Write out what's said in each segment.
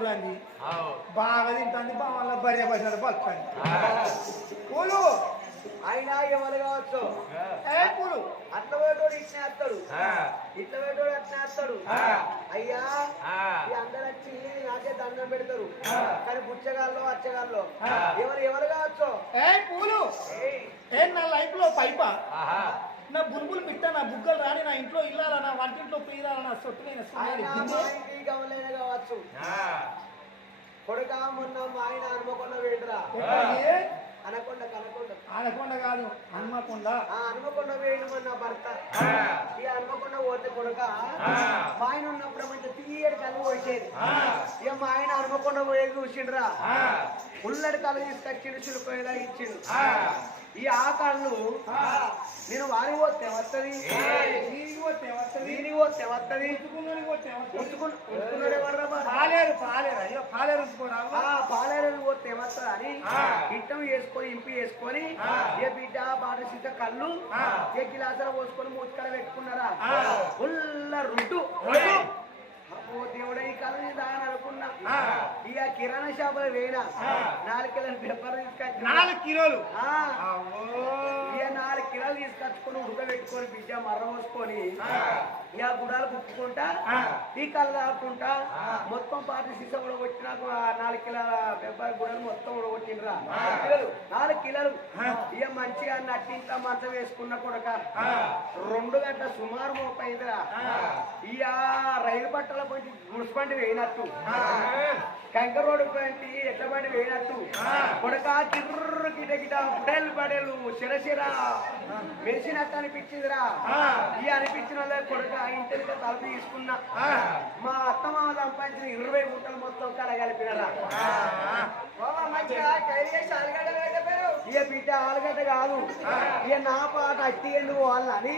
దానికి ఏం రంది ఆవు. బాగా తింటుంది బాగా భార్య పడినట్టు పలుకుతుంది పూలు ఆయన ఎవరు కావచ్చు ఏ పూలు అట్ల పోయేటోడు ఇట్లా వేస్తాడు ఆ. ఇట్లా పోయేటోడు అట్లా వేస్తాడు ఆ. అయ్యా ఆ. ఈ అందరు వచ్చి నాకే దండం పెడతారు. కానీ పుచ్చగాల్లో అచ్చగాల్లో. ఎవరు ఎవరు కావచ్చు ఏ పూలు ఏయ్, ఏ నా లైఫ్లో పైపా ఆహా. నా బుల్బుల్ పిట్ట నా బుగ్గలు రాని నా ఇంట్లో ఇల్లాలా నా వంటింట్లో పీరాలా నా సొట్టునైన కావచ్చు ఆ. కొడుక మొన్న మా ఆయన హనుమకొండ వేడురా ఎక్కడికి? అనకొండ కనకొండ ఆనకొండ కాదు హనుమకొండ ఆ హనుమకొండ వేయడు మన భర్త ఆ. ఈ హనుమకొండ పోతే కొడుక ఆ. మా ఆయన ఉన్నప్పుడు మంచి తీయడి కళ్ళు పోసేది ఆ. ఇక మా ఆయన హనుమకొండ పోయేది చూసిండ్రా ఆ. ఉల్లడి కళ్ళు తీసుకొచ్చిండు చురుకోగా ఇచ్చిండు ఆ. ఈ ఆకాళ్ళు నేను వారి పోతే వస్తుంది. నీకు పోతే వస్తది. వీరికి పోతే వస్తుంది ఉతుకున్నోడికి పోతే వస్తది. ఉంచుకుని ఉంచుకున్నాడు ఎవరు పాలేరు పాలేరు అయ్యో పాలేరు ఉంచుకోరా పాలేరు పోతే ఏమవుతుంది అని. ఇట్టం వేసుకొని ఇంపి వేసుకొని. ఏ బిడ్డ బాట సీత కళ్ళు. ఏ గిలాసర పోసుకొని మూతికడ పెట్టుకున్నారా. ఉల్ల రుడ్డు అబ్బో దేవుడా ఈ కళ్ళు నేను దాని అనుకున్నా. ఇక కిరాణా షాపులో వేయినా. నాలుగు కిలోల పెప్పర్ తీసుకొచ్చి నాలుగు కిలోలు? నాలుగు కిలోలు తీసుకొచ్చుకొని ఉడకబెట్టుకొని బిడ్డ మర్ర పోసుకొని ఆ. ఇక గుడాలు కుట్టుకుంటా తాగుకుంటా ఆ. మొత్తం పాటి సీస ఉడగొట్టినాక ఆ నాలుగు కిలోల పెప్పర్ గుడలు మొత్తం ఉడగొట్టినరా ఆ. నాలుగు కిలోలు. ఇక మంచిగా నట్టింత మంచం వేసుకున్న కొడక. రెండు గంటల సుమారు మోపైందిరా. ఇక రైలు పట్టాల పోయి మున్సిపాలిటీ వేయినట్టు ఆ. కంకర రోడ్డు పోయి ఎట్ల బండి వేయినట్టు. కొడక కిర్రు గిట గిట బుడేలు బడేలు శిరశిర మెరిసినట్టు అనిపించిందిరా. ఆ. ఈ అనిపించిన కొడక ఇంటికి తలుపు తీసుకున్నా ఆ. మా అత్తమామ సంపాదించిన ఇరవై గుంటలు మొత్తం కల కలిపినరా. ఆ. ఇక బిడ్డ ఆలుగడ్డ కాదు. ఇక నా పాట అట్టి ఎందుకు వాళ్ళని?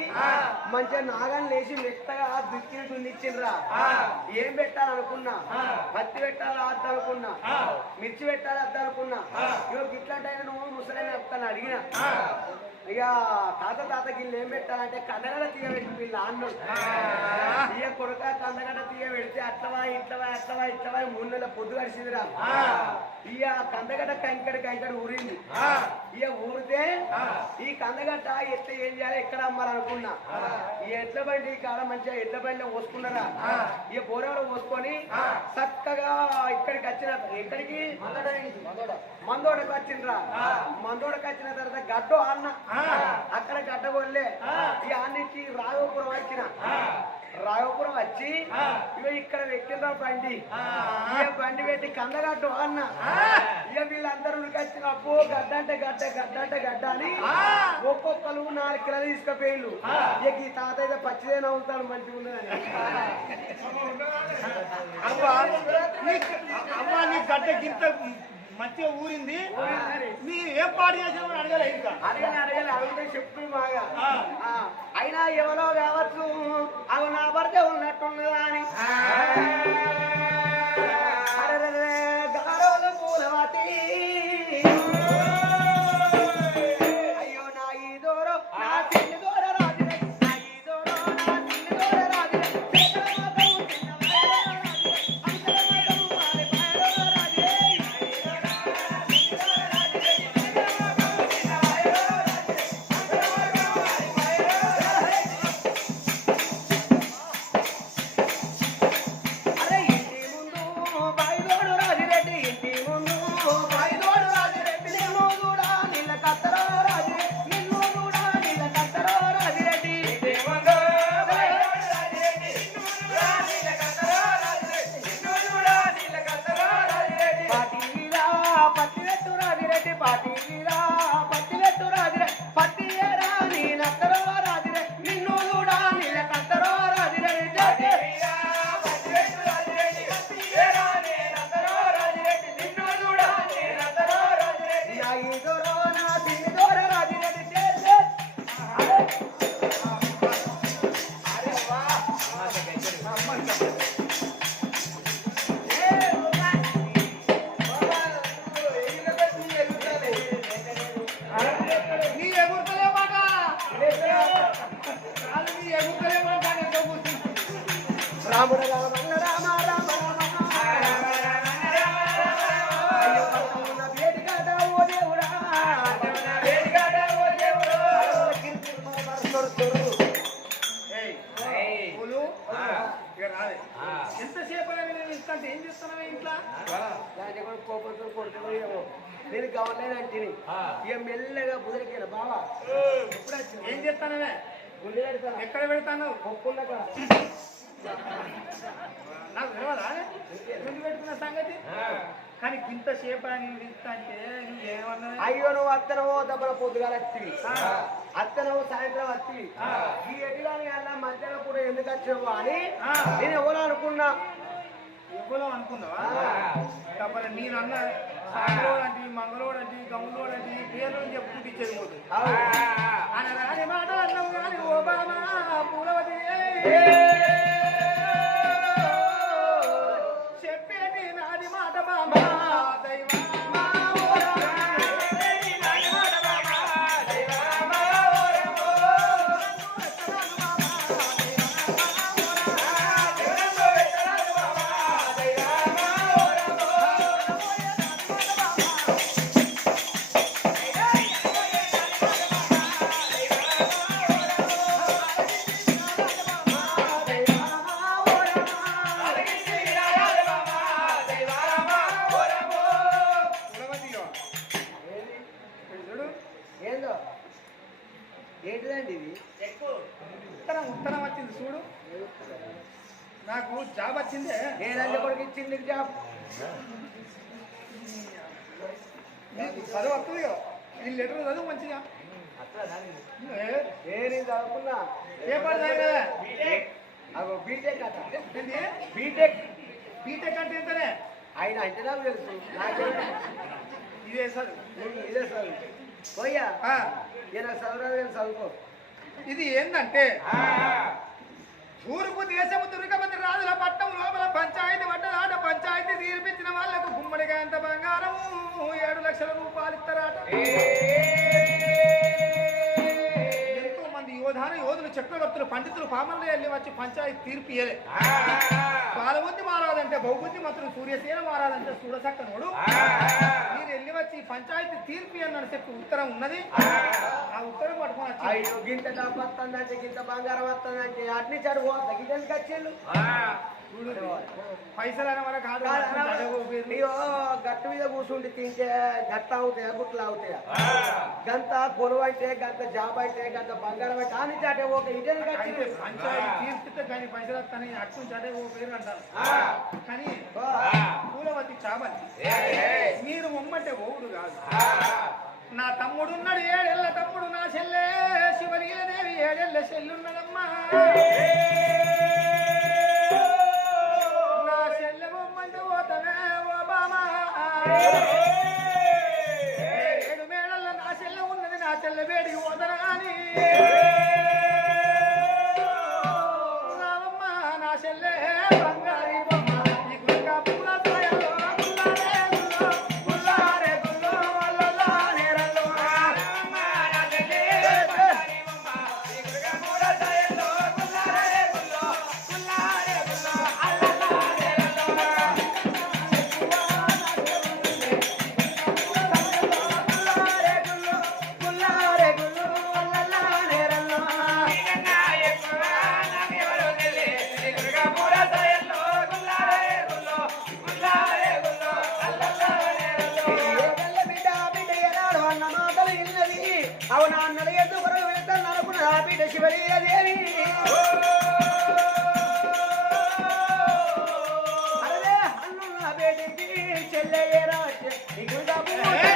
మంచిగా నాగం లేచి మెత్తగా దుక్కిని దున్నిచ్చిండ్రా. ఏం పెట్టాలనుకున్నా? పత్తి పెట్టాలి అద్ద అనుకున్నా? మిర్చి పెట్టాలి అద్ద అనుకున్నా? ఇక ఇట్లాంటి నువ్వు ముసలైన అడిగిన. ఇక తాత తాత గిన్నె ఏం పెట్టాలంటే కందగడ తీయ పెట్టి వీళ్ళ అన్నాడు తీయ కొడుక కందగడ తీయ పెడితే అట్లవా ఇట్లవా అట్లవా ఇట్లవా మూడు నెలల పొద్దు గడిచిందిరా. ఇక కందగడ్డ కంకడ కంకడ ఊరింది. ఇక ఊరితే ఈ కందగడ్డ ఎట్లా ఏం చేయాలి ఎక్కడ అమ్మాలనుకున్నా. ఈ ఎడ్ల బండి కాడ మంచిగా ఎడ్ల బండి పోసుకున్నారా? ఇక బోరెవలో పోసుకొని చక్కగా ఇక్కడికి వచ్చిన ఎక్కడికి? మందోడకి వచ్చిండ్రా. మందోడకి వచ్చిన తర్వాత గడ్డ అన్న అక్కడ గడ్డ కొల్లే ఈ అన్నింటి రాఘవపురం వచ్చిన. రాఘవపురం వచ్చి ఇక ఇక్కడ పెట్టిండ్రా బండి. ఇక బండి పెట్టి కందగడ్డ అన్న ఇక వీళ్ళందరూ వచ్చిన అప్పు గడ్డ అంటే గడ్డ గడ్డ అంటే గడ్డ అని ఒక్కొక్కరు నాలుగు కిలోలు తీసుకుపోయిళ్ళు ఇక ఈ తాత అయితే పచ్చిదే నవ్వుతాడు మంచిగా ఉన్నదని. అవ్వా నీ గడ్డ గింత మంచిగా ఊరింది. నీ ఏ పాడు చేసామని అడగలే ఇంకా. అడగలే అడగలే అడిగితే చెప్తూ బాగా. అయినా ఎవరో కావచ్చు అవి నా భర్త ఉన్నట్టున్నదా అని. back. ఏమో నేను గవర్నమెంట్ అంటిని ఇక మెల్లగా బుదిరికిన బావా? ఎప్పుడు ఏం చేస్తానవే? గుండె పెడతాను ఎక్కడ పెడతాను? ఒప్పుకున్నాక నాకు తెలియదా ఎందుకు పెట్టుకున్న సంగతి? కానీ ఇంత సేపు నేను ఇస్తా అంటే అయ్యో నువ్వు అత్తనవో దెబ్బల పొద్దుగాల వచ్చివి అత్తనవో సాయంత్రం వచ్చివి ఈ ఎటుగాని అలా మధ్యాహ్నం కూడా ఎందుకు వచ్చినావు అని. నేను ఎవరు అనుకున్నా. ఎవరో అనుకున్నావా? నేను అన్న. అంటే మంగళోడు అంటే గమ్ములోడు అంటే పేర్లు చెప్పుకుంటూ ఇచ్చేది పోదు మాట అన్నావు కానీ పూలవతి. ఏంటిదండి ఇది? ఉత్తరం ఉత్తరం వచ్చింది చూడు. నాకు జాబ్ వచ్చిందే. నేనంటే కొడుకు ఇచ్చింది జాబ్. నీకు చదువు వస్తుంది ఈ లెటర్ చదువు మంచిగా. ఏ, నేను చదువుకున్నా ఏ అగో బీటెక్ అట. బీటెక్ బీటెక్ అంటే ఎంతనే? ఆయన అంటే నాకు తెలుసు. నాకే ఇదే నేను ఇదే చదువు. పోయా చదువురాదు చదువుకో. ఇది ఏంటంటే తూర్పు దేశము దుర్గపతి రాజుల పట్టం లోపల పంచాయతీ పడ్డదాట పంచాయతీ తీర్పించిన వాళ్ళకు గుమ్మడిగా ఎంత బంగారం ఏడు లక్షల రూపాయలు ఇస్తారాట. చక్రవర్తులు పండితులు పామర్లు వెళ్ళి వచ్చి పంచాయతీ తీర్పు ఇయ్యలే. పాలబుద్ధి మారాదంటే బహుబుద్ధి మాత్రం సూర్యసేన మారాదంటే చూడసక్కనోడు మీరు వెళ్ళి వచ్చి పంచాయతీ తీర్పు అన్నాడు చెప్పి ఉత్తరం ఉన్నది. ఆ ఉత్తరం పట్టుకొని గింత డబ్బు వస్తుందంటే గింత బంగారం వస్తుందంటే అట్ని చూడు పైసలు అనే వరకు కాదు. అయ్యో గట్టు మీద కూర్చుండి తింటే గట్ట అవుతాయా గుట్లు అవుతాయా? గంత కొనువు అంటే గంత జాబ్ అయితే గంత బంగారం అయితే అని చాటే వచ్చిండు పంచాయతీ తీర్పితే కానీ పైసలు వస్తాయి అట్టు చడే ఓ పేరు అంటారు. కానీ పూలవతి చాబలి మీరు ఉమ్మంటే ఓవుడు కాదు. నా తమ్ముడు ఉన్నాడు ఏడేళ్ళ తమ్ముడు నా చెల్లె శివలీలదేవి ఏడేళ్ళ చెల్లున్నదమ్మా ఏడు எல்லையராஜ நிகழ்ந்த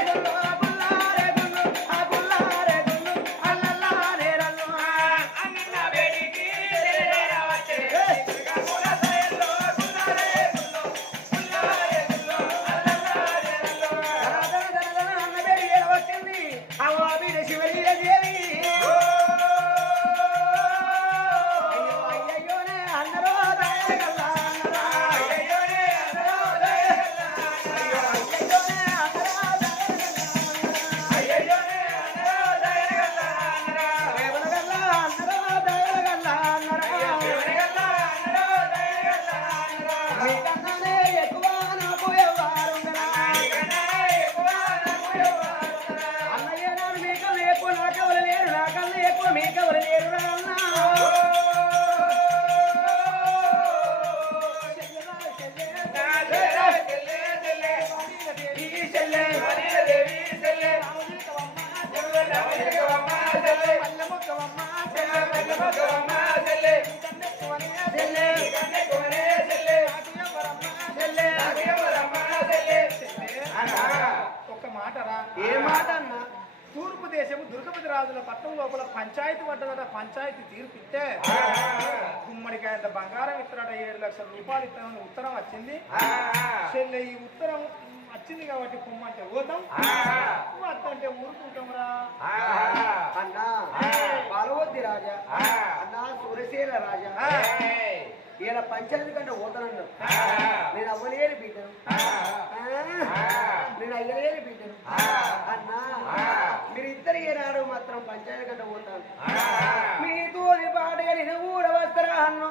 తూర్పు దేశము దుర్గపతి రాజుల పట్టణం లోపల పంచాయతీ పడ్డదట పంచాయతీ తీర్పిస్తే గుమ్మడికాయంత బంగారం ఇస్తారట ఏడు లక్షల రూపాయలు ఇస్తామని ఉత్తరం వచ్చింది. చెల్లె ఈ ఉత్తరం వచ్చింది కాబట్టి పొమ్మంటే పోతాం వద్దంటే ఊరుకుంటాం రా. అన్నా పాలవద్ది రాజా. అన్నా సురసేన రాజా. ఈయన పంచాయతీ కంటే పోతానన్నాడు. నేను అవ్వలేని బిడ్డను. నేను అయ్యలేని బిడ్డను. అన్నా మీరు ఇద్దరు ఏనాడు మాత్రం పంచాయతీ కంటే పోతాను మీతో పాటుగా నేను కూడా వస్తారా అన్నా?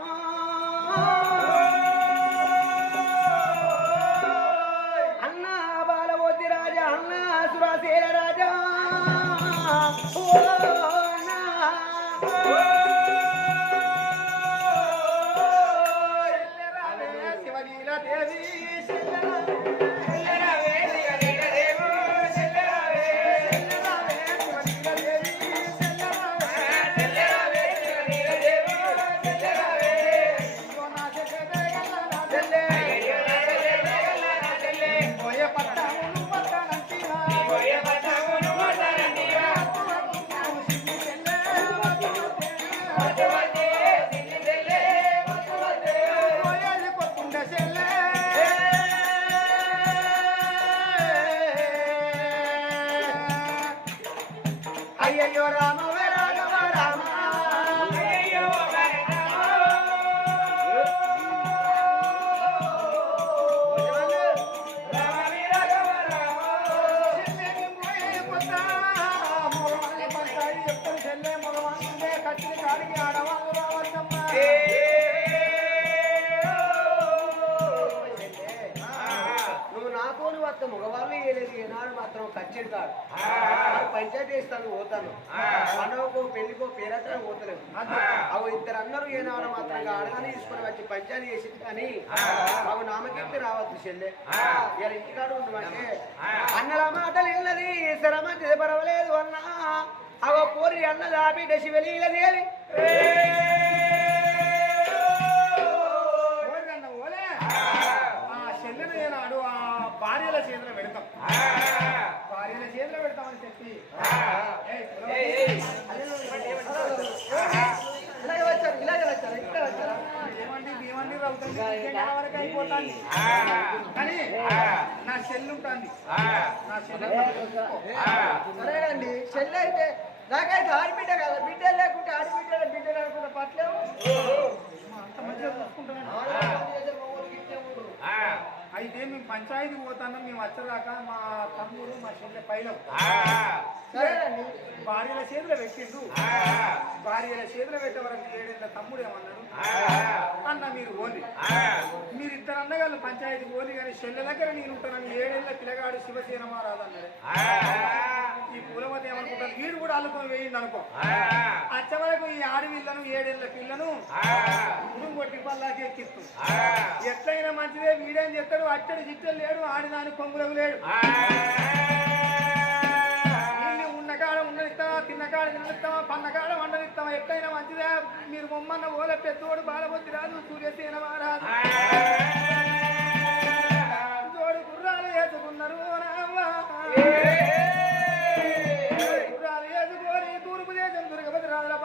Thank you. మాత్రం ఖర్చులు కాదు. పంచాయతీ ఇస్తాను పోతాను. పండగకో పెళ్ళికో పేరత్రం పోతలేదు. అవి ఇద్దరు అందరూ ఏనాడు మాత్రం ఆడగానే తీసుకుని వచ్చి పంచాయతీ చేసి కానీ అవి నామకెత్తి రావద్దు చెల్లె. ఇలా ఇంటికాడ ఉండమంటే అన్నల మాటలు ఇన్నది శ్రమ పర్వాలేదు అన్నా. అవ పోరి అన్న దాపి డసి వెళ్ళి. ఆ చెల్లెను ఏనాడు ఆ భార్యల చేతిలో పెడతాం. భార్యల చేతిలో పెడతామని చెప్పి. ఇలాగే వచ్చారు ఇలాగే వచ్చారు ఇక్కడ వచ్చారా. ఏమండి వరకు కానీ నా చెల్లి ఉంటుంది. నా చెల్లి సరేనండి చెల్లి అయితే నాకైతే ఆడబిడ్డ కదా బిడ్డ లేకుంటే ఆడబిడ్డ బిడ్డ లేకుండా పట్లేము అంత మంచిగా చూసుకుంటున్నాను అయితే మేము పంచాయతీ పోతాను మేము వచ్చేదాకా మా తమ్ముడు మా చెల్లె పైలం భార్యల చేతిలో పెట్టిండు భార్యల చేతిలో పెట్టే వరకు ఏడేళ్ళ తమ్ముడు ఏమన్నాడు? అన్న మీరు ఓలి మీరు ఇద్దరు అన్నగాళ్ళు పంచాయతీ ఓలి కానీ చెల్లె దగ్గర నేను ఉంటానని ఏడేళ్ళ పిల్లగాడు శివసేన మహారాజు అన్నాడు. ఈ పూలవతి ఏమనుకుంటారు? వీడు కూడా అల్లుకొని వేయండి అనుకో. ఆడవిళ్ళను ఏడేళ్ళ పిల్లను కొట్టి పల్లాకి ఎక్కిస్తూ. ఎట్లయినా మంచిదే వీడేం చెప్తాడు అట్టడి చిట్టలు లేడు ఆడిదాని కొంగులకు లేడు. నీళ్ళు ఉన్న కాడ ఉండనిస్తావా తిన్న కాడ తిననిస్తావా పన్న కాడ వండనిస్తావా? ఎట్లయినా మంచిదే మీరు బొమ్మన్న ఓల పెద్దోడు బాలబొద్ది రాదు సూర్యసేన మహారాజు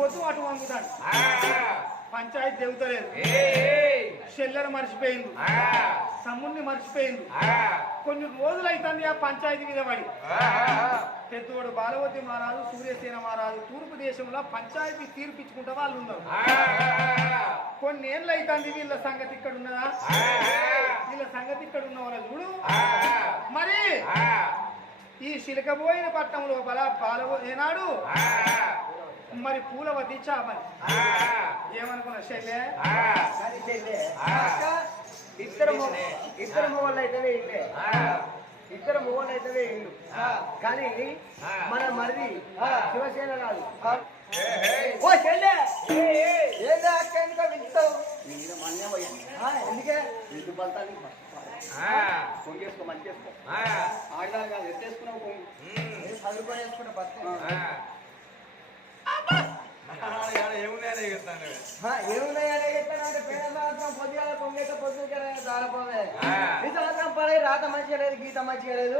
పోతూ అటు వంగుతాడు. పంచాయతీ తెగుతలేదు చెల్లెల మర్చిపోయింది. సమ్ముని మర్చిపోయింది. కొన్ని రోజులు అవుతుంది ఆ పంచాయతీ మీద పడి. పెద్దోడు బాలవతి మహారాజు సూర్యసేన మహారాజు తూర్పు దేశంలో పంచాయతీ తీర్పిచ్చుకుంటే వాళ్ళు ఉన్నారు. కొన్ని ఏళ్ళు అవుతుంది వీళ్ళ సంగతి ఇక్కడ ఉన్నదా? వీళ్ళ సంగతి ఇక్కడ ఉన్న వాళ్ళ చూడు. మరి ఈ శిలకబోయిన పట్టణంలో బల బాలవ ఏనాడు మరి పూలవతి చామని ఏమనుకున్నా అక్క, ఇద్దరు ఇద్దరు మొగళ్ళు అయితేనే ఇల్లే. ఇద్దరు మొగళ్ళు అయితేనే ఇల్లు కానీ మన మరిది శివసేన రాదు ఓ చెల్లె! ఏదో అక్క ఎందుకో ఇంటి బలతాన్ని కొంగు చేసుకో మంచి చేసుకో. ఆడదాని కాదు ఎత్తేసుకున్నావు కొంగు చదువుకొని వేసుకుంటే ఏమున్నాయనే చెప్తానంటే పేద సంవత్సరం పొద్దుగాల పొంగేట పొద్దుగా దారిపోవే ఈ సంవత్సరం పడే రాత మంచిగా లేదు గీత మంచిగా లేదు.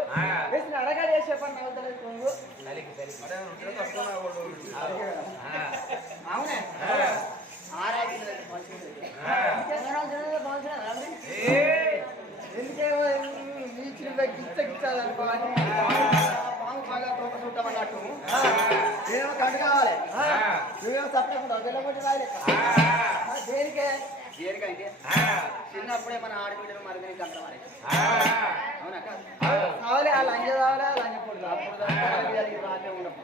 వేసిన అడగడి వేసే పని నవ్వుతలేదు కొంగు. అవునే? ఆరాధన లేదు, మంచిగా లేదు. గిచ్చ గిచ్చాలనుకో అని పాము బాగా తోక చుట్టమన్నట్టు నేనేమో కట్టు కావాలి నువ్వేమో తప్పకుండా వెళ్ళబట్టి రాయలేక దేనికే దేనికంటే చిన్నప్పుడే మన ఆడపిల్లలు మరి దీనికి అంత మరి అవునక్క కావాలి ఆ. లంజ కావాలి ఆ. లంజ పొడి అప్పుడు రాజ్యం ఉండదు.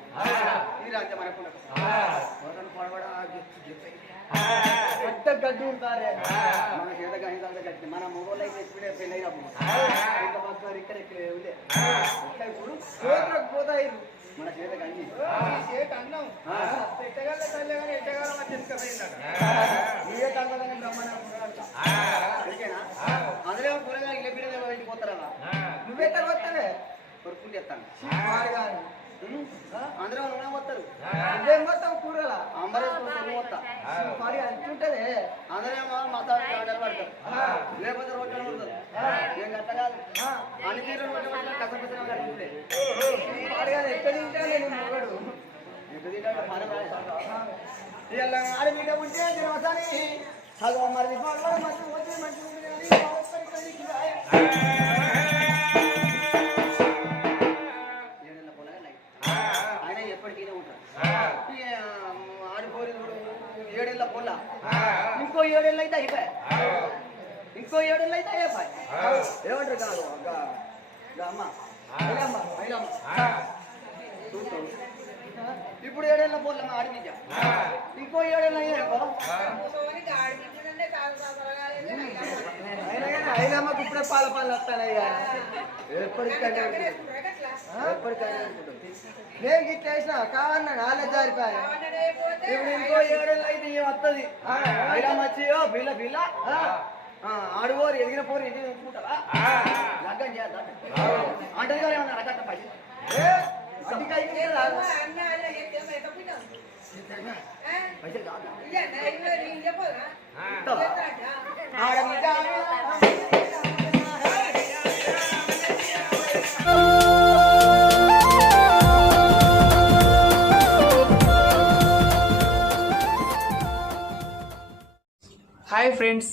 ఇది రాజ్యం మనకు ఉండదు ఒకరిని పొడవడ పెద్ద గడ్డి ఉంటారే మన చేత గడ్డి అంత గడ్డి మన మొగోళ్ళు అయితే ఇప్పుడే ఇక్కడ ఇక్కడ చేతులకు పోతాయి మన చేత గంజి చేతి అన్నం ఎట్టగల తల్లి కానీ ఎట్టగల మా చెప్పుకపోయిందట నీవే తగ్గదని బ్రహ్మణ అందుకేనా అందులో కూరగాయలు ఇళ్ళ బిడ్డ బయటికి పోతారా నువ్వే తర్వాత కొరుకుంటే ఎత్తాను అందరూ నూనె పోతారు. కూరల? అంబరేసుకొని పోతా. మరి అంటుంటది అందరేమో మసాలా పడతారు. లేకపోతే రోడ్డు పడతారు ఏం గట్ట కాదు. అన్ని తీరు ఎక్కడ తింటా నేను మొగడు ఎక్కడ తింటాడు? ఇలా ఆడ మీద ఉంటే నేను వస్తాని అదో మరి మంచి మంచి కానీ ఏమంటారు కాదు? ఒక అమ్మ. ఇప్పుడు ఏడేళ్ళ పొల ఆడిపించా ఇంకో ఏడేళ్ళు అయినా ఇప్పుడే పాల పాలు వస్తానయ్యా. ఎప్పటికైనా ఎప్పటికైనా నేను గిట్ల వేసిన కావన్నా నాలే జారిపోయా ఇప్పుడు ఇంకో ఏడేళ్ళు అయితే ఏం వస్తుంది ఐలమ్మ వచ్చి ఓ పిల్ల ఆడుకోరు ఎదిగిన పోరు ఇంటి ఉంచుకుంటావా లగ్గం ఏమన్నా. పైసలు కాదు ఆడ మీద హాయ్ ఫ్రెండ్స్